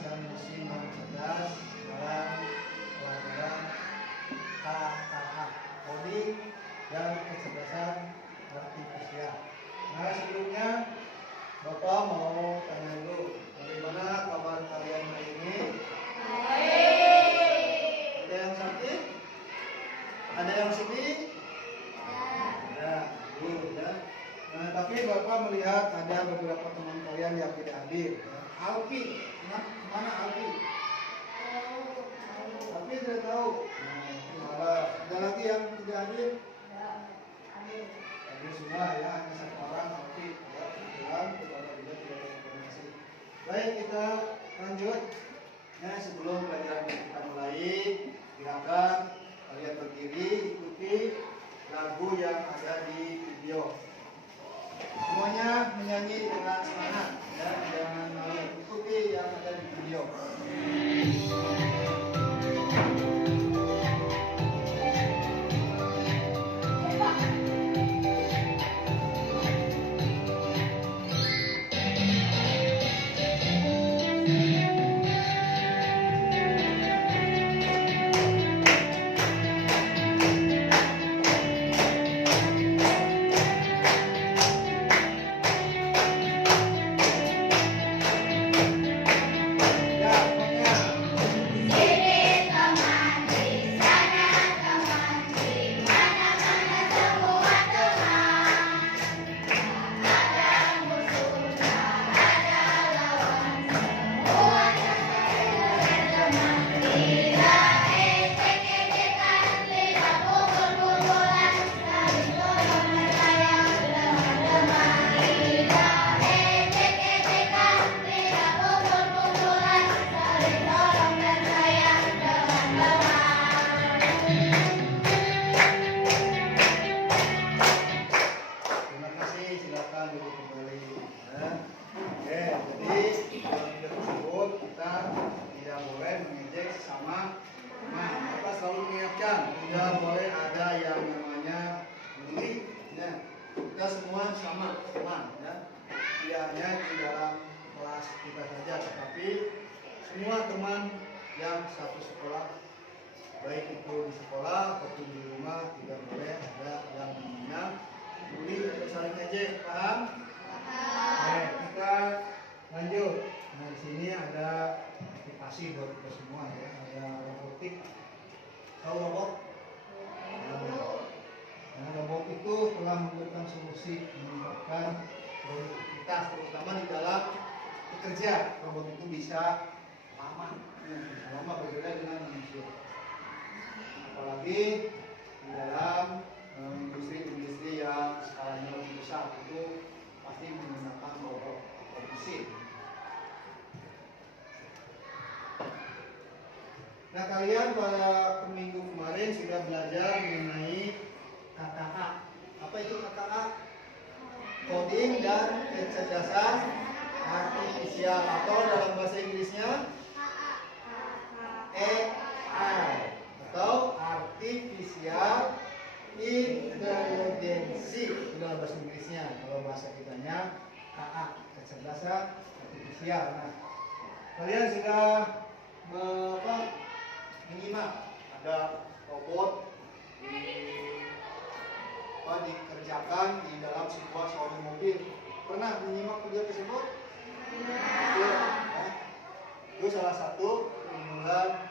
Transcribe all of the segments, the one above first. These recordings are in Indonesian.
dan mesin yang cerdas dalam pelajaran KKA, coding dan kecerdasan artifisial. Nah, sebelumnya Bapak mau tanya dulu, bagaimana kabar kalian hari ini? Baik. Ada yang sakit? Ada yang sedih? Ada. Ya. Nah, tapi Bapak melihat ada beberapa teman kalian yang tidak hadir. Ya. Alfi, mana Alfi? Alfi tidak tahu. Nah, ada lagi yang tidak hadir? Hadir semua ya, hanya satu orang Alfi. Ya, kebetulan kepada juga tidak ada informasi. Baik, kita lanjut. Nah, sebelum pelajaran kita mulai, silakan kalian berdiri, ikuti lagu yang ada di video. Semuanya menyanyi dengan semangat dan jangan malu, ikuti yang ada di video. Semua teman yang satu sekolah, baik itu di sekolah ataupun di rumah, tidak boleh ada yang namanya bully atau saling ejek, paham? Paham. Kita lanjut. Nah, di sini ada aplikasi buat kita semua ya, ada robotik. Tahu robot? Nah, robot itu telah memberikan solusi meningkatkan produktivitas, terutama di dalam bekerja. Robot itu bisa lama berbeda dengan manusia, apalagi di dalam industri-industri yang skalanya lebih besar itu pasti menggunakan robot mesin. Nah, kalian pada minggu kemarin sudah belajar mengenai KKA. Apa itu KKA? Coding dan kecerdasan artifisial, atau dalam bahasa Inggrisnya AI atau Artificial Intelligence. Itulah bahasa Inggrisnya. Kalau bahasa kitanya KA, kecerdasan artifisial. Nah, kalian sudah menyimak ada robot dikerjakan di dalam sebuah showroom mobil. Pernah menyimak video tersebut? Ya. Itu salah satu keunggulan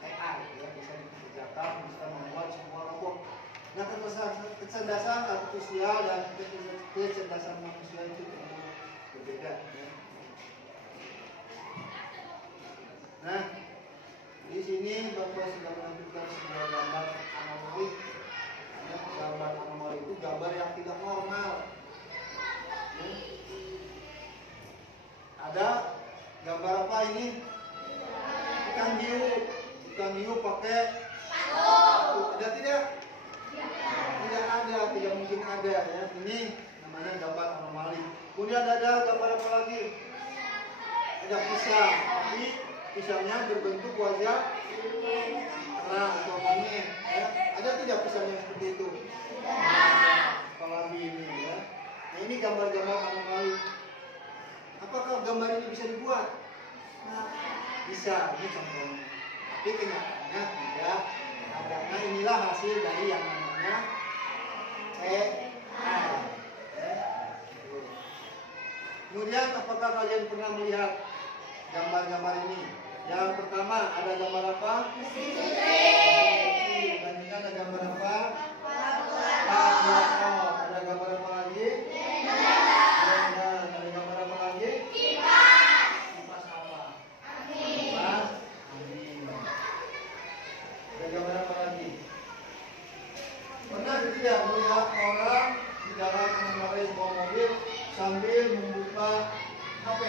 AI ya, bisa dikerjakan, bisa membuat semua robot. Nah, kecerdasan artifisial dan kecerdasan manusia itu berbeda ya. Nah, di sini Bapak sudah menampilkan sebuah gambar anomali. Ya, gambar anomali itu gambar yang tidak normal. Ya. Ada gambar apa ini? Ikan hiu pakai palu. Ada tidak? Tidak ada, tidak mungkin ada ya. Ini namanya gambar anomali. Kemudian ada gambar apa lagi? Ada pisang, tapi pisangnya berbentuk wajah kera atau monyet. Ya. Ada tidak pisang yang seperti itu? Apalagi ini ya. Nah, ini gambar-gambar anomali. Apakah gambar ini bisa dibuat? Bisa, ini contohnya. Tapi kenyataannya tidak ada. Nah inilah hasil dari yang namanya AI. Kemudian apakah kalian pernah melihat gambar-gambar ini? Yang pertama ada gambar apa? Mesin cuci. Dan ini ada gambar apa? Kalkulator. Ada gambar apa lagi? Blender. Ada gambar apa lagi? Kipas. Kipas apa? Kipas angin. Ada gambar apa lagi? Pernah tidak melihat orang di dalam mengendarai sebuah mobil sambil membuka HP?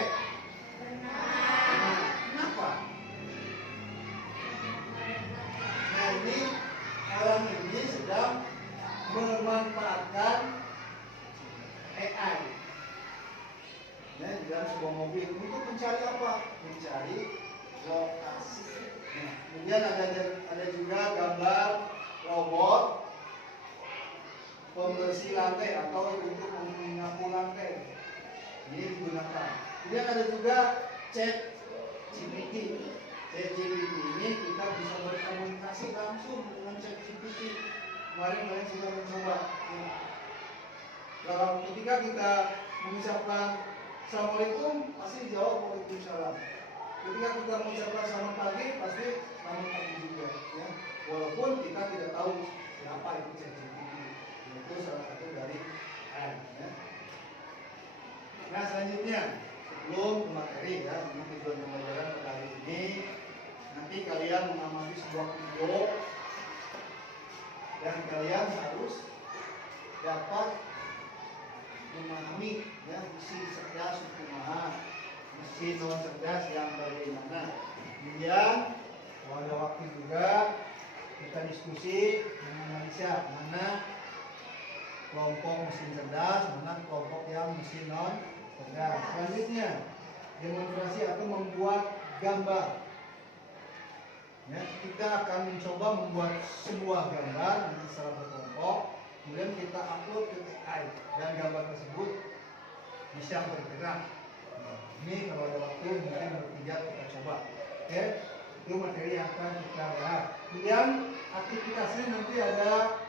Pernah. Kenapa? Nah ini orang ini sedang memanfaatkan AI ya, di dalam sebuah mobil untuk mencari apa? Mencari lokasi. Nah, kemudian ada juga gambar robot pembersih lantai atau untuk menyapu lantai. Ini digunakan. Kemudian ada juga ChatGPT. ChatGPT ini kita bisa berkomunikasi langsung dengan ChatGPT. Kemarin sudah mencoba. Kalau ketika kita mengucapkan Assalamualaikum, pasti dijawab Waalaikumsalam. Ketika kita mengucapkan selamat pagi, pasti selamat pagi juga. Ya. Walaupun kita tidak tahu siapa itu ChatGPT. Itu salah satu dari AI. Ya. Nah selanjutnya, sebelum ke materi ya, ini tujuan pembelajaran pada hari ini, nanti kalian mengamati sebuah video dan kalian harus dapat memahami ya mesin cerdas kumaha, mesin non cerdas yang bagaimana. Kemudian kalau ada waktu juga kita diskusi menganalisa mana kelompok mesin cerdas, mana kelompok yang mesin non cerdas. Selanjutnya demonstrasi atau membuat gambar. Ya, kita akan mencoba membuat sebuah gambar nanti secara berkelompok, kemudian kita upload ke AI dan gambar tersebut bisa bergerak. Nah, ini kalau ada waktu mungkin bertiga kita coba. Oke, itu materi yang akan kita bahas. Kemudian aktivitasnya nanti ada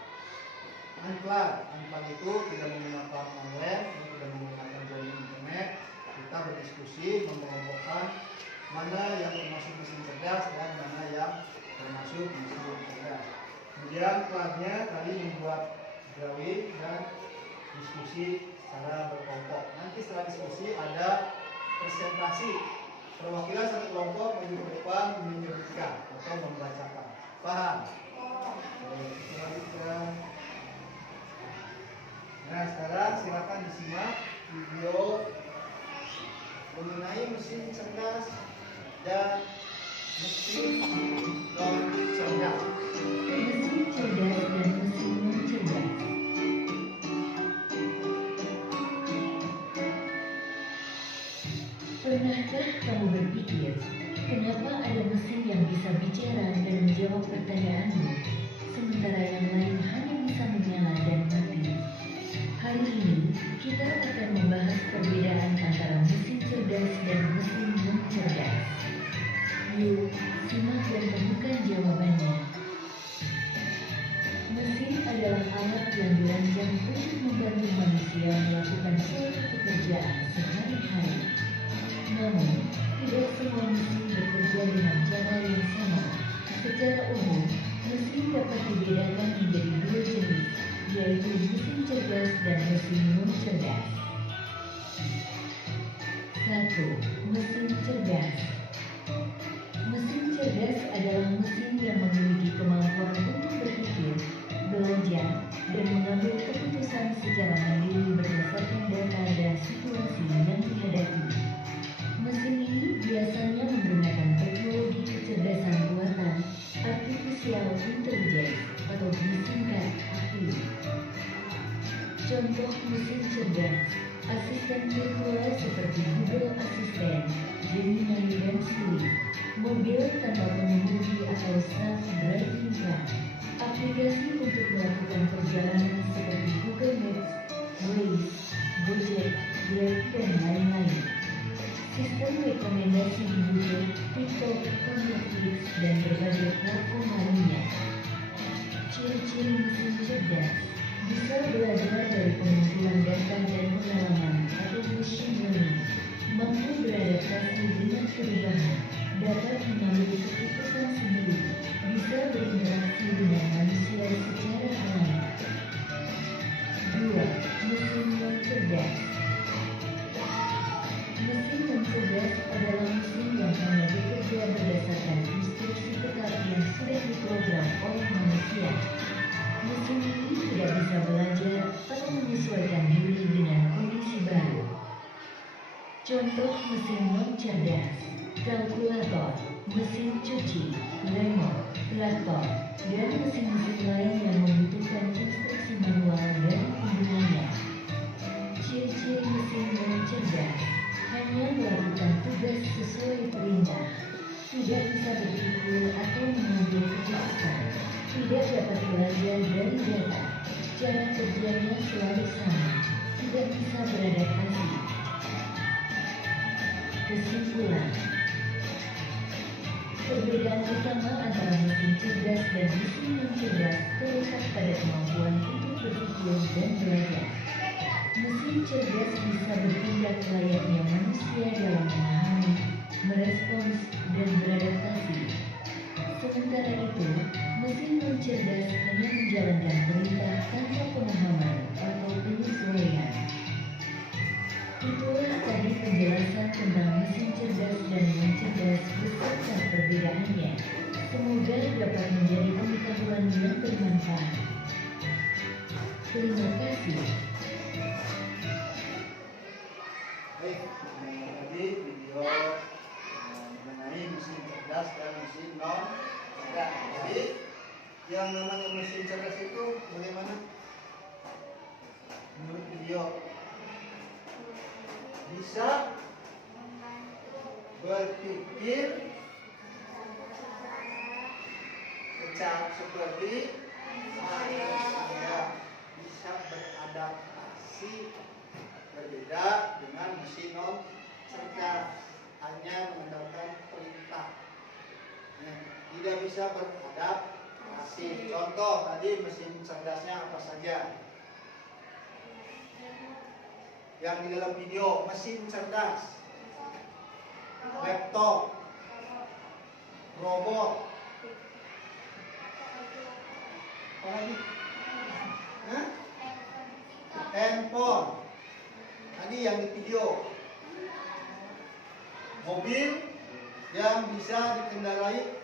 unplug. Unplug itu tidak menggunakan online, tidak menggunakan jaringan internet. Kita berdiskusi mengelompokkan mana yang termasuk mesin cerdas dan mana yang termasuk mesin cerdas. Kemudian kelasnya tadi membuat drawing dan diskusi secara berkelompok. Nanti setelah diskusi ada presentasi perwakilan satu kelompok maju ke depan menyebutkan atau membacakan. Paham? Kita lanjutkan. Nah sekarang silakan disimak video mengenai mesin cerdas dan mesin non cerdas. Mesin cerdas dan mesin non cerdas. Pernahkah kamu berpikir, kenapa ada mesin yang bisa bicara dan menjawab pertanyaanmu, sementara yang lain hanya bisa menyala dan mati? Hari ini, kita akan membahas perbedaan antara mesin cerdas dan mesin non cerdas. Yuk, simak dan temukan jawabannya. Mesin adalah alat yang dirancang untuk membantu manusia melakukan suatu pekerjaan sehari-hari. Namun, tidak semua mesin bekerja dengan cara yang sama. Secara umum, mesin dapat dibedakan menjadi dua jenis, yaitu mesin cerdas dan mesin non cerdas. 1. Mesin cerdas. Mesin cerdas adalah mesin yang memiliki kemampuan untuk berpikir, belajar, dan mengambil keputusan secara mandiri berdasarkan data dan situasi yang dihadapi. Mesin ini biasanya menggunakan teknologi kecerdasan buatan artificial intelligence atau disingkat AI. Contoh mesin cerdas, asisten virtual seperti Google Assistant, Gemini dan Siri, mobil tanpa pengemudi atau self-driving car, aplikasi untuk melakukan perjalanan seperti Google Maps, Waze, Gojek, Grab, dan lain-lain. Sistem rekomendasi di Google Netflix dan berbagai platform lainnya. Ciri-ciri mesin cerdas bisa belajar dari pengumpulan data dan pengalaman atau machine learning, mampu beradaptasi dengan perubahan, dapat mengambil keputusan sendiri, bisa berinteraksi dengan manusia secara alami. 2. Mesin non cerdas. Mesin non cerdas adalah mesin yang hanya bekerja berdasarkan instruksi tetap yang sudah diprogram oleh manusia. Mesin ini tidak bisa belajar atau menyesuaikan diri dengan kondisi baru. Contoh mesin non cerdas: kalkulator, mesin cuci, remote, traktor, dan mesin-mesin lain yang membutuhkan instruksi manual dan penggunanya. Ciri-ciri mesin non cerdas: hanya melakukan tugas sesuai perintah, tidak bisa berpikir atau mengambil keputusan, tidak dapat belajar dari data, cara kerjanya selalu sama, tidak bisa beradaptasi. Kesimpulan: perbedaan utama antara mesin cerdas dan mesin non cerdas terletak pada kemampuan untuk berpikir dan belajar. Mesin cerdas bisa bertindak layaknya manusia dalam memahami, merespons, dan beradaptasi. Sementara itu, mesin non cerdas hanya menjalankan perintah tanpa pemahaman atau penyesuaian. Itulah tadi penjelasan tentang mesin cerdas dan non cerdas beserta perbedaannya. Semoga dapat menjadi pengetahuan yang bermanfaat. Terima kasih. Baik, tadi video mengenai mesin cerdas dan mesin non cerdas. Jadi yang namanya mesin cerdas itu bagaimana? Menurut video, bisa berpikir seperti manusia, bisa beradaptasi, berbeda dengan mesin non cerdas, hanya mengandalkan perintah, tidak bisa beradaptasi. Contoh tadi mesin cerdasnya apa saja yang di dalam video: mesin cerdas, laptop, robot, apa lagi? Handphone. Tadi yang di video, mobil yang bisa dikendarai,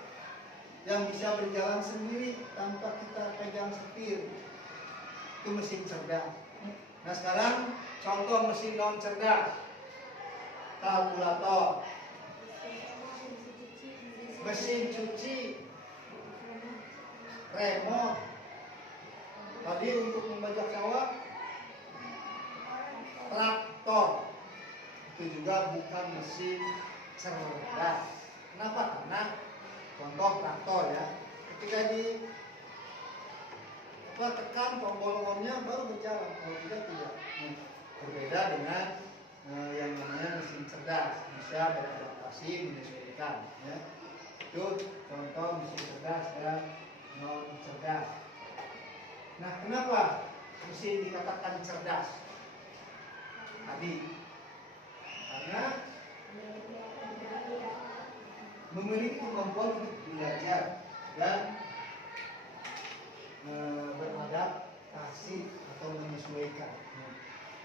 yang bisa berjalan sendiri tanpa kita pegang setir, itu mesin cerdas. Nah sekarang contoh mesin non cerdas: kalkulator, mesin cuci, remote. Tadi untuk membajak sawah, traktor. Itu juga bukan mesin cerdas. Kenapa? Karena contoh traktor ya, ketika tekan tombol on-nya baru berjalan, kalau tidak. Berbeda dengan yang namanya mesin cerdas, bisa beradaptasi, menyesuaikan ya. Itu contoh mesin cerdas dan non cerdas. Nah, kenapa mesin dikatakan cerdas? Tadi karena memiliki kemampuan untuk belajar dan beradaptasi atau menyesuaikan.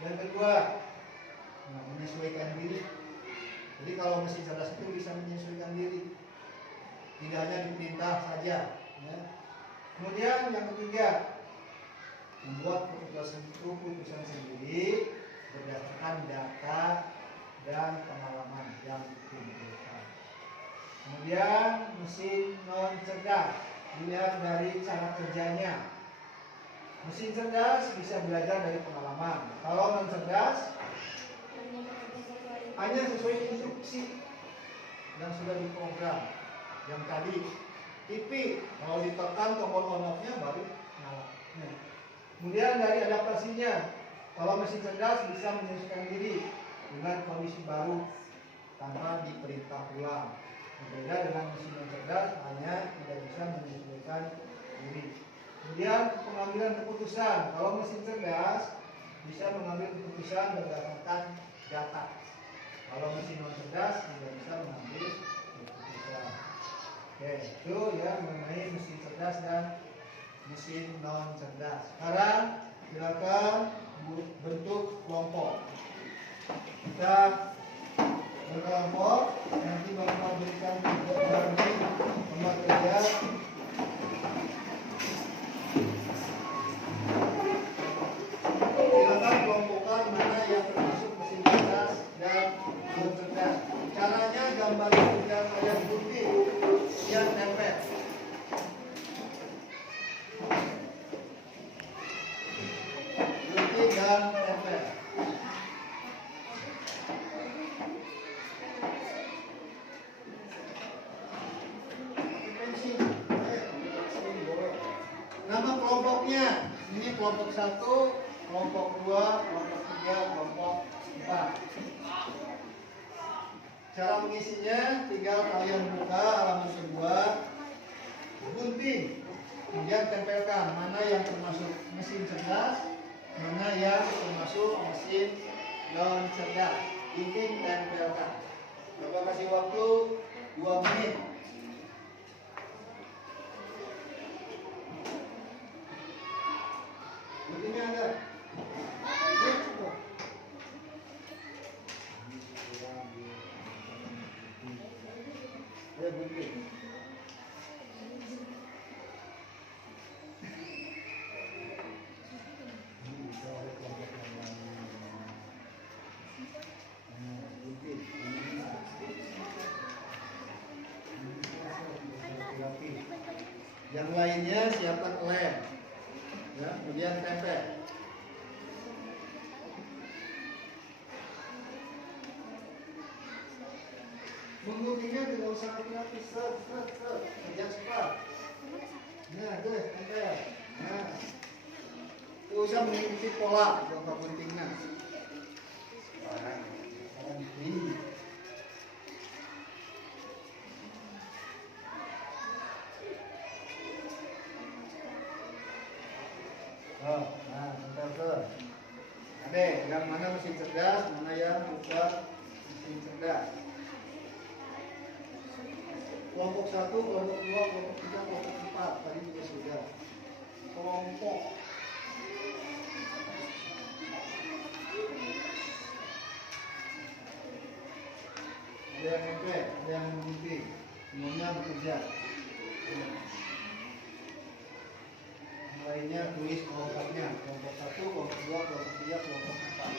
Dan kedua, menyesuaikan diri. Jadi kalau mesin cerdas itu bisa menyesuaikan diri, tidak hanya diperintah saja ya. Kemudian yang ketiga, membuat keputusan sendiri berdasarkan data dan pengalaman yang dikumpulkan. Kemudian mesin non cerdas dilihat dari cara kerjanya. Mesin cerdas bisa belajar dari pengalaman. Kalau non cerdas hanya sesuai instruksi yang sudah diprogram. Yang tadi TV, kalau ditekan tombol on-off-nya baru nyala. Kemudian dari adaptasinya, kalau mesin cerdas bisa menyesuaikan diri dengan kondisi baru tanpa diperintah ulang. Berbeda dengan mesin non cerdas, hanya tidak bisa menyesuaikan diri. Kemudian pengambilan keputusan. Kalau mesin cerdas bisa mengambil keputusan berdasarkan data. Kalau mesin non cerdas tidak bisa mengambil keputusan. Oke, itu ya mengenai mesin cerdas dan mesin non cerdas. Sekarang silakan bentuk kelompok. Kita berkelompok, nanti bakal berikan nomor kerja. Silakan kelompokkan mana yang termasuk mesin cerdas dan non cerdas. Caranya gambar yang kalian gunting yang tempel. Gunting dan tempel. Nama kelompoknya, ini kelompok 1, kelompok 2, kelompok 3, kelompok 4. Cara mengisinya, tinggal kalian buka halaman kedua, gunting, kemudian tempelkan mana yang termasuk mesin cerdas, mana yang termasuk mesin non cerdas. Gunting, tempelkan. Bapak kasih waktu 2 menit. Guntingnya ada. Ya, cukup. Ya, gunting. Yang lainnya siapkan lem, ya, kemudian tempel. Mengguntingnya tidak usah hati-hati, kerja cepat. Nah, tuh tempel. Nah, tidak usah mengikuti pola untuk guntingnya. Ini. Oh, nah, tempel. Ada yang mana mesin cerdas, mana yang bukan mesin cerdas. Kelompok 1, kelompok 2, kelompok 3, kelompok 4. Tadi juga sudah. Kelompok. Ada yang nempel, ada yang menggunting. Semuanya bekerja. Yang lainnya tulis kelompoknya. Kelompok 1, kelompok 2, kelompok 3, kelompok 4.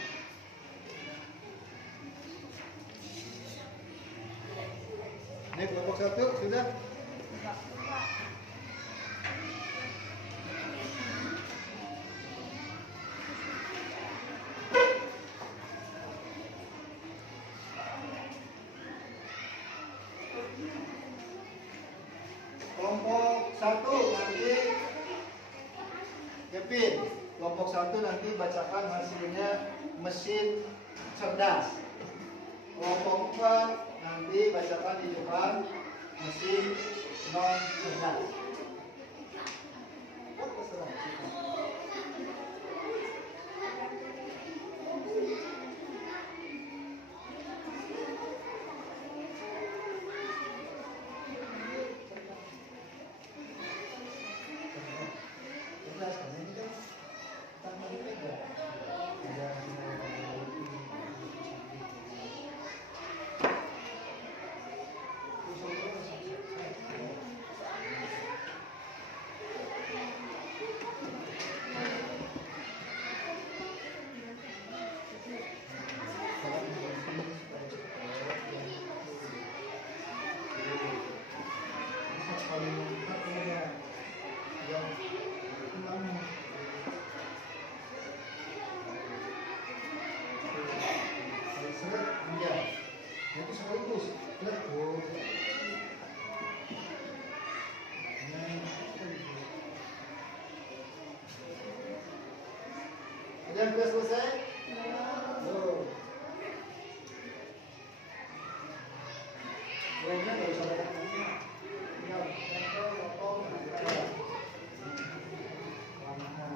Ini kelompok 1 sudah. Kelompok 1 nanti jepit. Kelompok 1 nanti bacakan hasilnya mesin cerdas. Kelompok 4 nanti bacakan di depan mesin non cerdas. Yang sudah selesai? Belum. nggak usah banyak nanya. Tinggal tempel, potong, aja. Lamahan.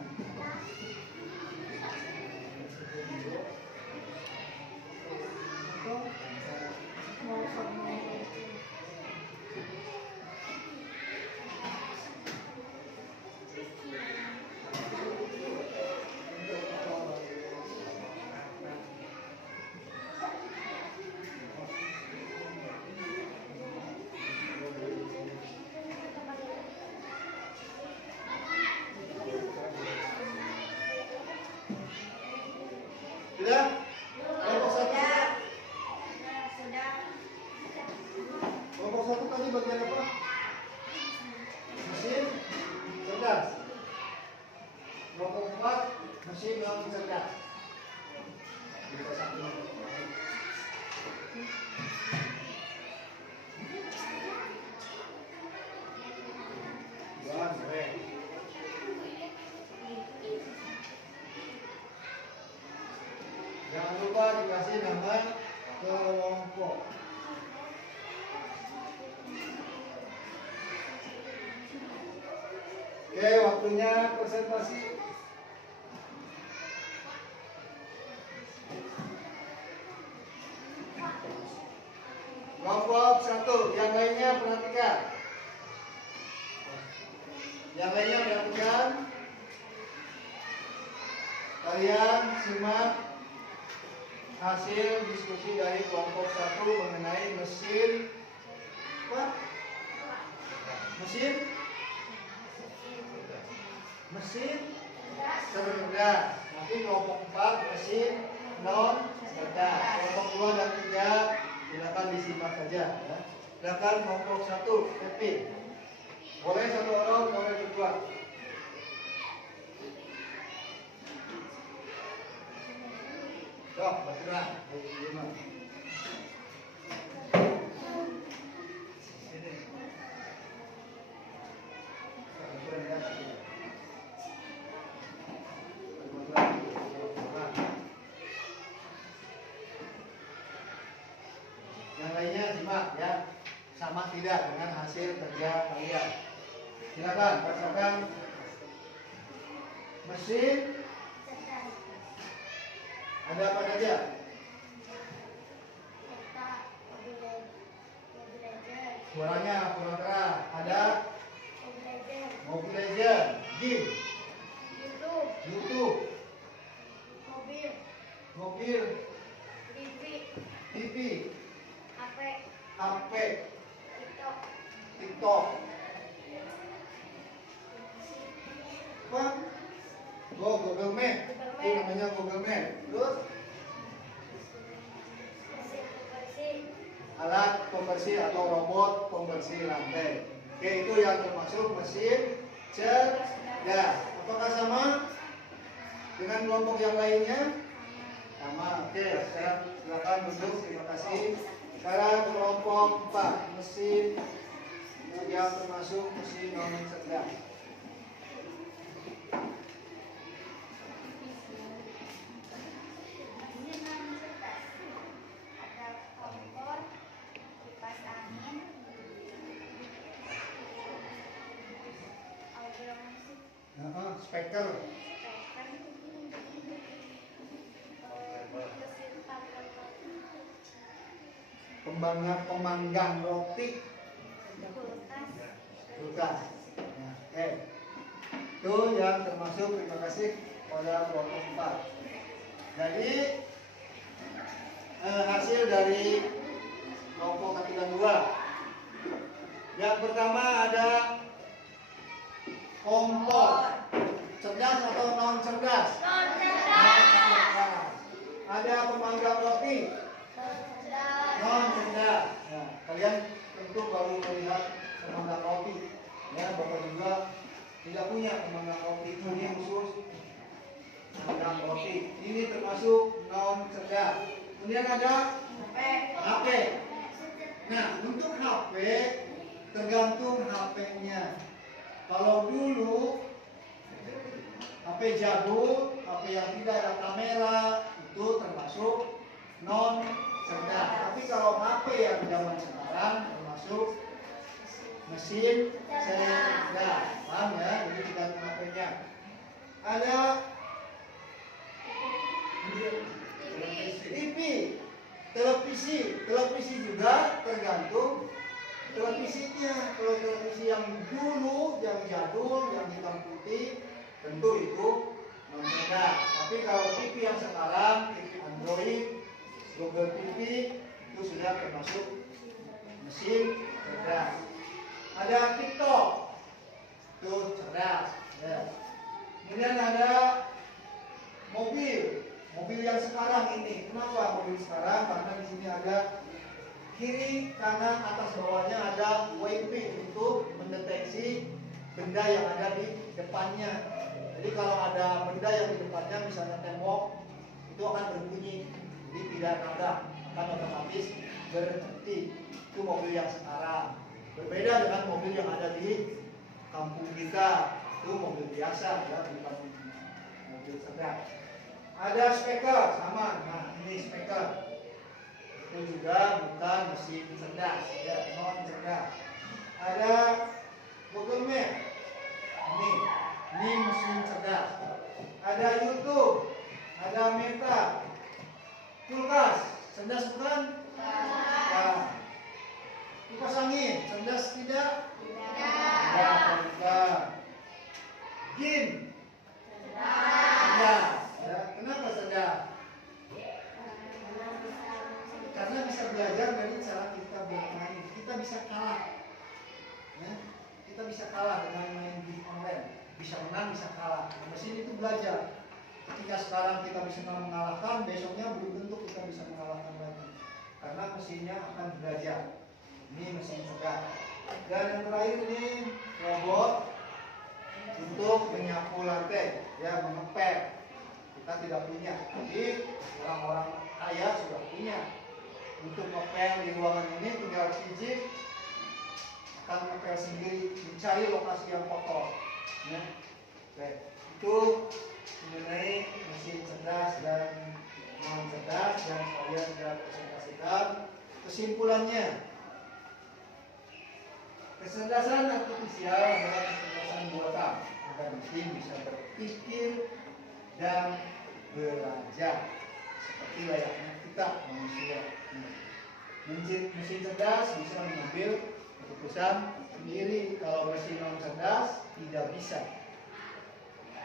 Sudah? Kelompok satu sudah? Kelompok satu tadi bagian apa? Mesin cerdas. Kelompok 4 mesin non cerdas. Kita satu. Jangan keren. Jangan lupa dikasih nama kelompok. Oke, waktunya presentasi. Kelompok 1, yang lainnya perhatikan. Yang lainnya perhatikan. Kalian simak hasil diskusi dari kelompok 1 mengenai mesin apa? Mesin cerdas. Nanti kelompok 4 mesin non cerdas. Kelompok 2 dan 3 silakan disimak saja ya. Silakan kelompok 1 Kevin. Boleh satu orang, boleh berdua. Dok, bergerak. Yang lainnya simak ya, sama tidak dengan hasil kerja kalian. Silakan bacakan mesin. Ada apa saja? Suaranya kurang keras. Ada Mobile Legends, game, YouTube, mobil, TV, HP, TikTok. Apa? Google Map. Itu namanya Google Map. Terus alat pembersih atau robot pembersih lantai. Oke, itu yang termasuk mesin cerdas. Apakah sama dengan kelompok yang lainnya? Sama. Oke, sekarang silakan duduk. Terima kasih. Sekarang kelompok 4 mesin yang termasuk mesin non cerdas. Speaker. Pemanggang roti. Kulkas. Oke. Itu yang termasuk. Terima kasih pada kelompok 4. Jadi hasil dari kelompok ketiga 2. Yang pertama ada kompor. Cerdas atau non cerdas? Non cerdas. Ada pemanggang roti? Non cerdas. Nah, kalian tentu baru melihat pemanggang roti. Ya, Bapak juga tidak punya pemanggang roti. Ini khusus pemanggang roti. Ini termasuk non cerdas. Kemudian ada HP. Nah, untuk HP tergantung HP-nya. Kalau dulu HP jadul, HP yang tidak ada kamera itu termasuk non cerdas. Tapi kalau HP yang zaman sekarang termasuk mesin cerdas. Paham ya? Jadi kita HP-nya. Ada TV, televisi juga tergantung televisinya. Kalau televisi yang dulu, yang jadul, yang hitam putih, tentu itu non cerdas. Tapi kalau TV yang sekarang, TV Android, Google TV, itu sudah termasuk mesin cerdas. Ada TikTok, itu cerdas. Ya. Kemudian ada mobil yang sekarang ini. Kenapa mobil sekarang? Karena di sini ada kiri, kanan, atas, bawahnya ada waypoint untuk mendeteksi benda yang ada di depannya. Jadi kalau ada benda yang di depannya, misalnya tembok, itu akan berbunyi. Jadi tidak nabrak, akan otomatis berhenti. Itu mobil yang sekarang. Berbeda dengan mobil yang ada di kampung kita. Itu mobil biasa, ya, bukan mobil cerdas. Ada speaker, sama. Nah, ini speaker. Itu juga bukan mesin cerdas, ya, non cerdas. Ada Google Map. Ini mesin cerdas. Ada YouTube, ada Meta, kulkas, cerdas bukan? Nah, kipas angin, cerdas tidak? Tidak. Bukan. Game, cerdas. Ya, kenapa cerdas? Karena bisa belajar dari cara kita bermain. Kita bisa kalah, ya? Kita bisa kalah dengan main game online. Bisa menang, bisa kalah. Mesin itu belajar. Ketika sekarang kita bisa mengalahkan, besoknya belum tentu kita bisa mengalahkan lagi. Karena mesinnya akan belajar. Ini mesin cerdas. Dan yang terakhir ini robot untuk menyapu lantai, ya, mengepel. Kita tidak punya. Jadi orang-orang kaya sudah punya. Untuk ngepel di ruangan ini tinggal pijit, akan ngepel sendiri, mencari lokasi yang kotor. Ya. Baik, itu mengenai mesin cerdas dan non cerdas yang saya sudah presentasikan. Kesimpulannya, kecerdasan artifisial adalah kecerdasan buatan agar mesin bisa berpikir dan belajar seperti layaknya kita manusia. Mesin cerdas bisa mengambil keputusan sendiri. Kalau mesin non cerdas tidak bisa.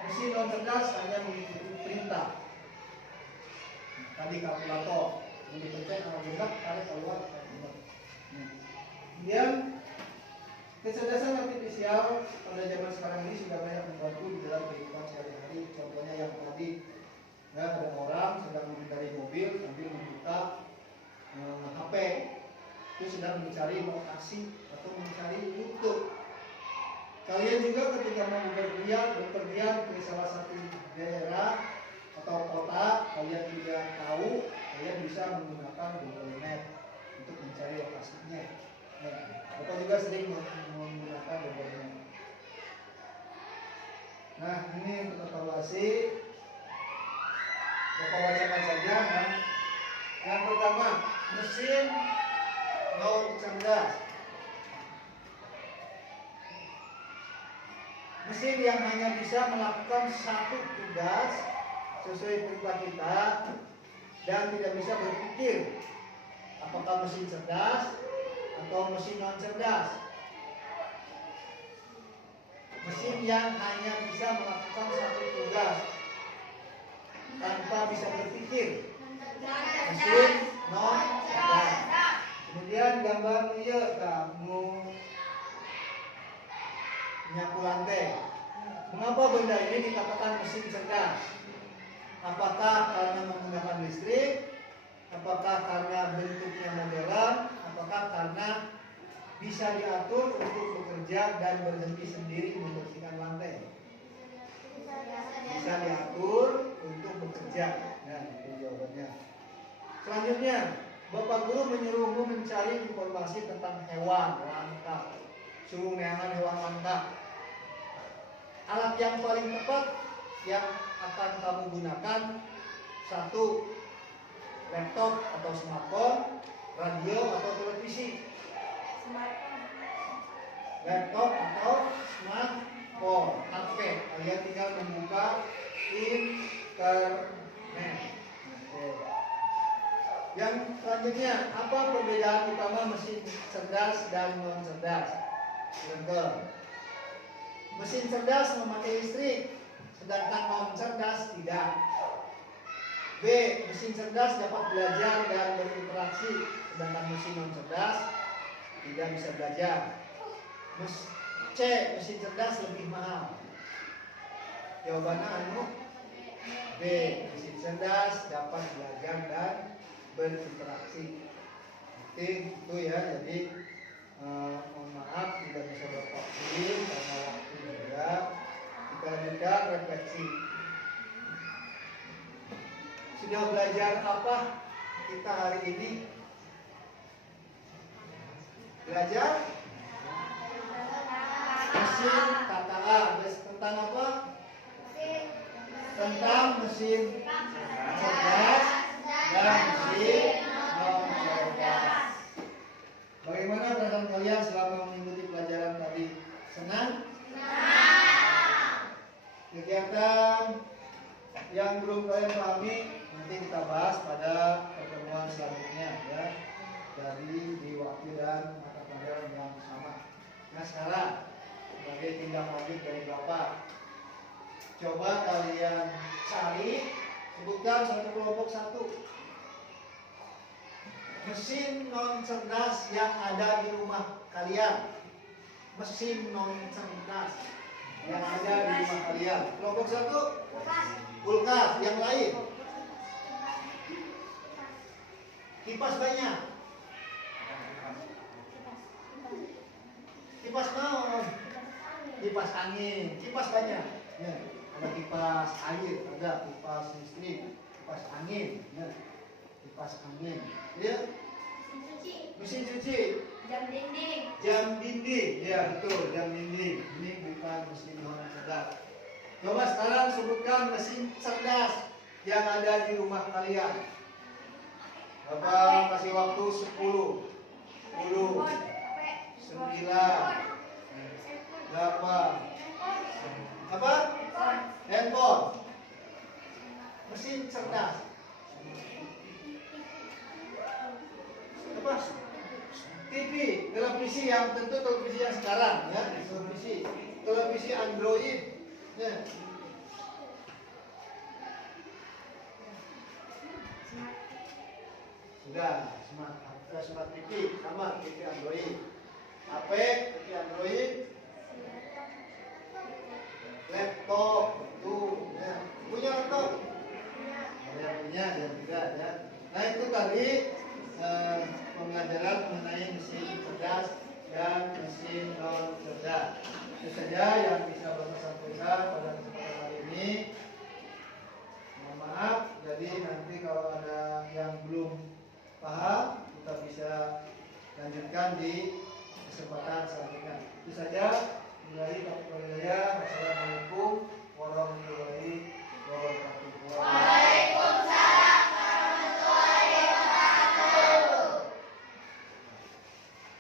Mesin non cerdas hanya mengikuti perintah. Tadi kalkulator yang dipencet sama gerak, tarik keluar. Kemudian kecerdasan artifisial pada zaman sekarang ini sudah banyak membantu di dalam kehidupan sehari-hari. Contohnya yang tadi, ya, ada orang sedang mengendari mobil sambil membuka HP, itu sedang mencari lokasi atau mencari YouTube. Kalian juga ketika mau berpergian ke salah satu daerah atau kota, kalian tidak tahu, kalian bisa menggunakan Google Map untuk mencari lokasinya. Bapak juga sering menggunakan Google Map. Nah, ini untuk evaluasi. Bapak bacakan saja. Yang pertama, mesin non cerdas. Mesin yang hanya bisa melakukan satu tugas sesuai perintah kita dan tidak bisa berpikir. Apakah mesin cerdas atau mesin non cerdas? Mesin yang hanya bisa melakukan satu tugas tanpa bisa berpikir. Mesin non cerdas. Kemudian gambar dia, kamu menyapu lantai. Mengapa benda ini dikatakan mesin cerdas? Apakah karena menggunakan listrik? Apakah karena bentuknya modern? Apakah karena bisa diatur untuk bekerja dan berhenti sendiri membersihkan lantai? Bisa diatur untuk bekerja. Nah, itu jawabannya. Selanjutnya, Bapak Guru menyuruhmu mencari informasi tentang hewan langka. Suruh mengenal hewan langka. Alat yang paling tepat yang akan kamu gunakan, satu, laptop atau smartphone, radio atau televisi. laptop atau smartphone, HP. Kalian tinggal membuka internet. Oke. Yang selanjutnya, apa perbedaan utama mesin cerdas dan non cerdas? Mesin cerdas memakai listrik, sedangkan non cerdas tidak. B. Mesin cerdas dapat belajar dan berinteraksi, sedangkan mesin non cerdas tidak bisa belajar. C. Mesin cerdas lebih mahal. Jawabannya anu B. Mesin cerdas dapat belajar dan berinteraksi. Oke, itu ya. Jadi mohon maaf tidak bisa bervaksin karena waktu juga. Kita lanjutkan refleksi. Sudah belajar apa kita hari ini? Belajar mesin KTA. Tentang apa? Tentang mesin cerdas dan mesin non cerdas. Bagaimana perasaan kalian selama mengikuti pelajaran tadi? Senang? Kegiatan yang belum kalian pahami nanti kita bahas pada pertemuan selanjutnya ya, dari di waktu dan mata pelajaran yang sama. Nah sekarang sebagai tindak lanjut dari Bapak, coba kalian cari, sebutkan satu kelompok satu mesin non cerdas yang ada di rumah kalian. Mesin non cerdas yang ada di rumah kalian. Kelompok satu kulkas. Yang lain kipas banyak. Kipas naon? Kipas angin. Kipas banyak ya. Ada kipas air, ada kipas listrik, kipas angin ya. Kipas angin ya. Mesin cuci. Jam dinding ya, betul, jam dinding. Ini bukan mesin non cerdas. Coba sekarang sebutkan mesin cerdas yang ada di rumah kalian. Bapak kasih waktu 10, 9, 8. Apa? Handphone. Mesin cerdas. Apa? TV, televisi yang tentu televisi yang sekarang ya, televisi Android ya. Sudah smart TV sama TV Android. HP, TV Android, laptop tuh ya. Punya laptop? Ya punya dan tidak ya. Nah itu tadi pembelajaran mengenai mesin cerdas dan mesin non cerdas. Itu saja yang bisa Bapak sampaikan pada kesempatan kali ini. Mohon maaf, jadi nanti kalau ada yang belum paham kita bisa lanjutkan di kesempatan selanjutnya. Itu saja. Assalamualaikum warahmatullahi wabarakatuh.